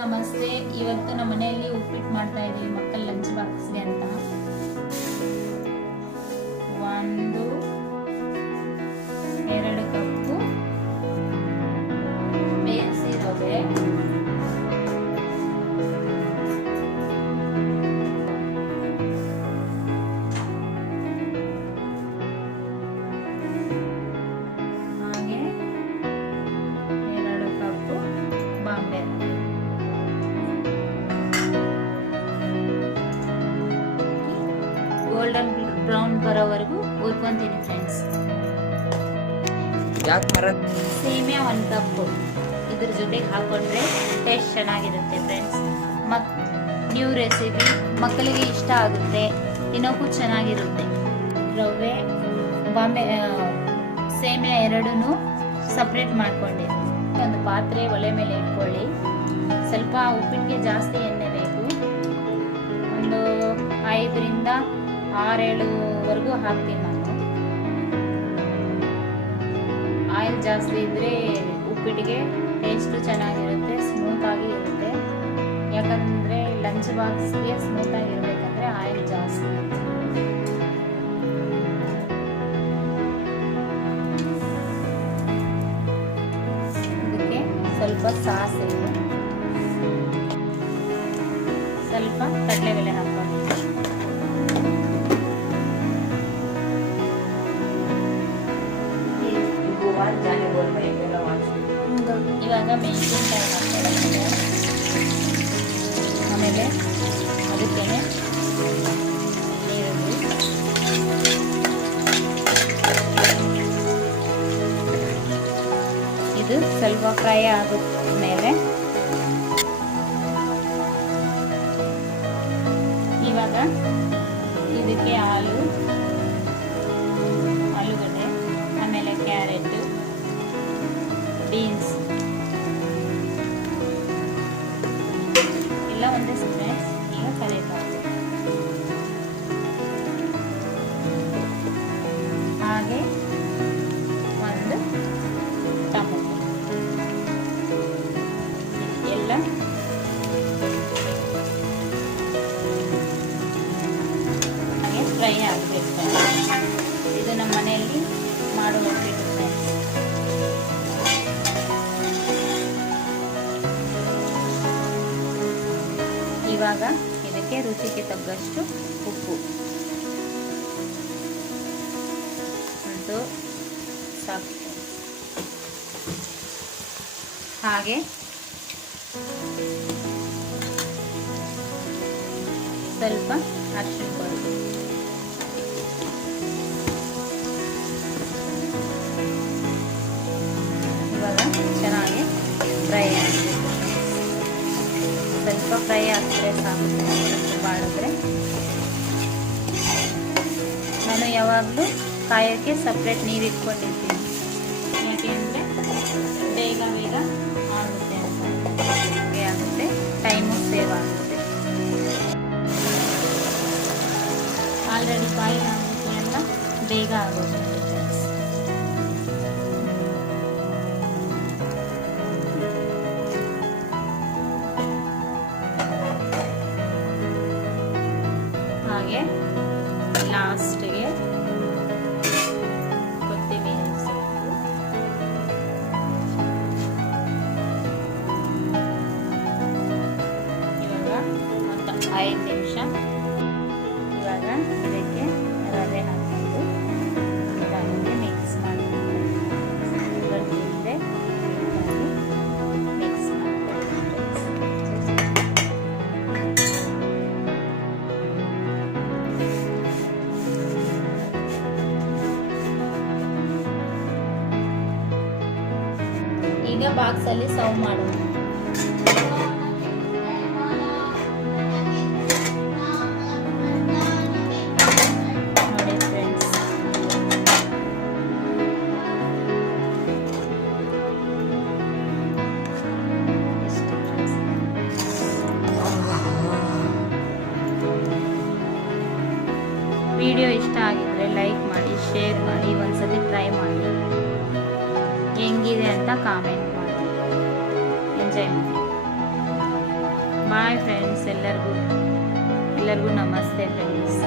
ನಮಸ್ತೆ. ಇವತ್ತು ನಮ್ಮ ಮನೆಯಲ್ಲಿ ಉಪ್ಪಿಟ್ಟು ಮಾಡ್ತಾ ಇದ್ದೀವಿ ಮಕ್ಕಳ ಲಂಚ್ ಬಾಕ್ಸ್ಗೆ ಅಂತ. ಒಂದು 2 ಕಪ್ಪು ಬೇಯಿಸಿ ರವೆ, ಹಾಗೆ 2 ಕಪ್ಪು ಬಾಂಬೆ ಗೋಲ್ಡನ್ ಬ್ರೌನ್ ಬರೋವರೆಗೂ ಹುರ್ಕೊಂತೀನಿ ಫ್ರೆಂಡ್ಸ್. ಸೇಮಿಯಾ 1 ಕಪ್ ಇದ್ರ ಜೊತೆಗೆ ಹಾಕೊಂಡ್ರೆ ಟೇಸ್ಟ್ ಚೆನ್ನಾಗಿರುತ್ತೆ ಫ್ರೆಂಡ್ಸ್. ನ್ಯೂ ರೆಸಿಪಿ, ಮಕ್ಕಳಿಗೆ ಇಷ್ಟ ಆಗುತ್ತೆ, ತಿನ್ನೋಕ್ಕೂ ಚೆನ್ನಾಗಿರುತ್ತೆ. ರವೆ ಬಾಂಬೆ ಸೇಮಿಯಾ ಎರಡೂ ಸಪ್ರೇಟ್ ಮಾಡ್ಕೊಂಡಿದ್ದೀನಿ. ಒಂದು ಪಾತ್ರೆ ಒಲೆ ಮೇಲೆ ಇಟ್ಕೊಳ್ಳಿ. ಸ್ವಲ್ಪ ಉಪ್ಪಿಟ್ಟಿಗೆ ಜಾಸ್ತಿ ಎಣ್ಣೆ ಬೇಕು. ಒಂದು 5ರಿಂದ 6-7ವರೆಗೂ ಹಾಕ್ತೀನಿ ನಾನು. ಆಯಿಲ್ ಜಾಸ್ತಿ ಇದ್ರೆ ಉಪ್ಪಿಟ್ಟಿಗೆ ಟೇಸ್ಟು ಚೆನ್ನಾಗಿರುತ್ತೆ, ಸ್ಮೂತ್ ಆಗಿ ಇರುತ್ತೆ. ಯಾಕಂದರೆ ಲಂಚ್ ಬಾಕ್ಸ್ಗೆ ಸ್ಮೂತ್ ಆಗಿರ್ಬೇಕಂದ್ರೆ ಆಯಿಲ್ ಜಾಸ್ತಿ. ಇದಕ್ಕೆ ಸ್ವಲ್ಪ ಸಾಸಿವೆ, ಸ್ವಲ್ಪ ಕಡಲೆಬೇಳೆ ಹಾಕ್ಕೊಂಡು ಇವಾಗ ಮೆಣಸಿನಕಾಯಿ ಹಾಕ್ಕೊಳ್ಳೋಣ. ಆಮೇಲೆ ಅದಕ್ಕೆ ನೀರುಳ್ಳಿ, ಇದು ಸ್ವಲ್ಪ ಫ್ರೈ ಆದ್ಮೇಲೆ ಇವಾಗ ಇದಕ್ಕೆ ಆಲೂಗಡ್ಡೆ, ಆಮೇಲೆ ಕ್ಯಾರೆಟ್, ಬೀನ್ಸ್ ಎಲ್ಲ ಒಂದೇ ಸುಮ್ಮನೆ ಈಗ ಕಲಿಯಬೇಕು. ಹಾಗೆ ಒಂದು ಟೊಮೊಟೊ ಎಲ್ಲ ಹಾಗೆ ಫ್ರೈ ಆಗಬೇಕು. ಇದು ನಮ್ಮ ಮನೆಯಲ್ಲಿ ಮಾಡುವ ಉಪ್ಪಿಟ್ಟು. ಇವಾಗ ಇದಕ್ಕೆ ರುಚಿಗೆ ತగ్గಷ್ಟು ಉಪ್ಪು ಮತ್ತು ಸಾಕು. ಹಾಗೆ ಸ್ವಲ್ಪ ಅರಿಶಿನ ಪುಡಿ, ಇವಾಗ ಚೆನ್ನಾಗಿ ಫ್ರೈ ಆಗಬೇಕು. ಸ್ವಲ್ಪ ಫ್ರೈ ಆಗಿದ್ರೆ ಸಾಕು, ಮಾಡಿದ್ರೆ. ನಾನು ಯಾವಾಗಲೂ ಕಾಯೋಕ್ಕೆ ಸಪ್ರೇಟ್ ನೀರು ಇಟ್ಕೊಂಡಿರ್ತೀನಿ. ಯಾಕೆಂದರೆ ಬೇಗ ಆಗುತ್ತೆ ಅಂತ. ಆಗುತ್ತೆ, ಟೈಮು ಸೇವ್ ಆಗುತ್ತೆ. ಆಲ್ರೆಡಿ ಬಾಯಿಲ್ ಆಗುತ್ತೆ ಎಲ್ಲ ಬೇಗ ಆಗೋಗುತ್ತೆ. ಹಾಗೆ ಲಾಸ್ಟ್ಗೆ ಕೊತ್ತಂಬರಿ ಸೊಪ್ಪು, ಇವಾಗ ಮತ್ತು 5 ನಿಮಿಷ ಇವಾಗ ಇದಕ್ಕೆ ರವೆ ಹಾಕೊಂಡು ನಿಧಾನಕ್ಕೆ ಮಿಕ್ಸ್ ಮಾಡಿಕೊಂಡು ಬರ್ತಿದ್ದೆ ಮಿಕ್ಸ್ ಈಗ ಬಾಕ್ಸ್ ಅಲ್ಲಿ ಸರ್ವ್ ಮಾಡೋಣ. ನೋಡಿ ಫ್ರೆಂಡ್ಸ್, ವಿಡಿಯೋ ಇಷ್ಟ ಆಗಿದ್ರೆ ಲೈಕ್ ಮಾಡಿ, ಶೇರ್ ಮಾಡಿ, ಒಂದ್ಸತಿ ಟ್ರೈ ಮಾಡಿ. ಹೆಂಗಿದೆ ಅಂತ ಕಾಮೆಂಟ್ ಮಾಡಿ. ಎಂಜಾಯ್ ಮಾಡಿ. ಬಾಯ್ ಫ್ರೆಂಡ್ಸ್, ಎಲ್ಲರಿಗೂ ನಮಸ್ತೆ ಫ್ರೆಂಡ್ಸ್.